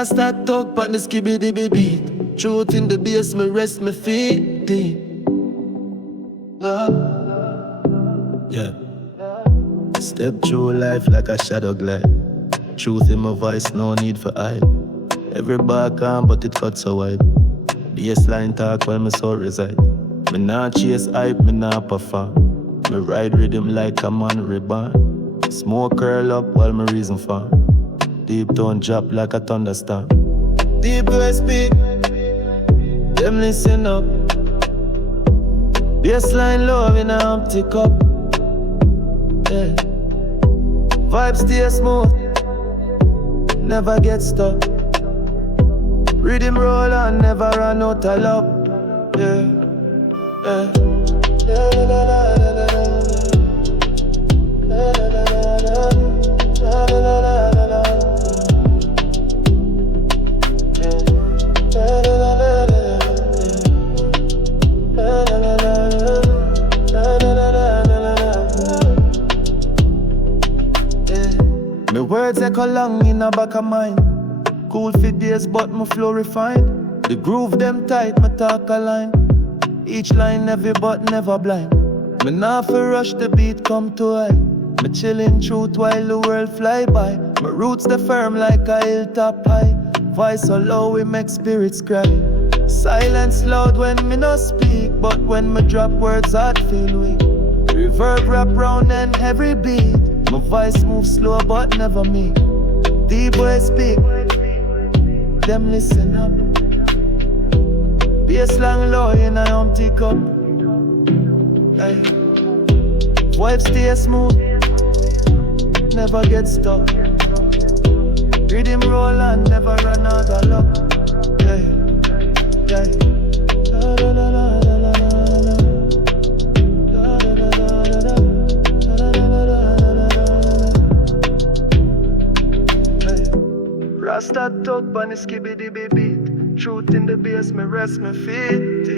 Rastathug but the skibidi beat. Truth in the bass, me rest my feet deep. Yeah. Step through life like a shadow glide. Truth in my voice, no need for hide. Every bar calm, but it cuts so wide. Bassline talk while my soul reside. Me nah chase hype, me nah perform. Me ride rhythm like a man reborn. Smoke curl up while me reason for. Deep tone drop like a thunderstorm. Deep voice speak, them listen up. Bassline low in a empty cup. Yeah. Vibe stay smooth, never get stuck. Rhythm roll on, never run out of love. Yeah, yeah. La, la, la, la, la, la. La, la, la, la, la. La, la, la, la, la, la. Yeah. La, la, la, la, la, la. La, la, la, la, la. La, la, la, la, la, la. Yeah. My words echo long in the back of mine. Cool for days, but my flow refined. The groove them tight, my talk align. Each line heavy, but never blind. Me nah fi rush the beat come to high. Me chillin' truth while the world fly by. My roots they firm like a hilltop high. Voice so low we make spirits cry. Silence loud when me no speak, but when me drop words heart feel weak. Reverb wrap round and every beat. My voice move slow but never me. Deep boy speak, them listen up. Bass long low in a empty cup. Ay. Vibe stay smooth, never get stuck. Rhythm roll on, never run out of luck. Yeah, yeah. La la la la la la la. La la la la la la. La la la la la la. Rastathug bunny skibidi beat. Truth in the bass, me rest my feet.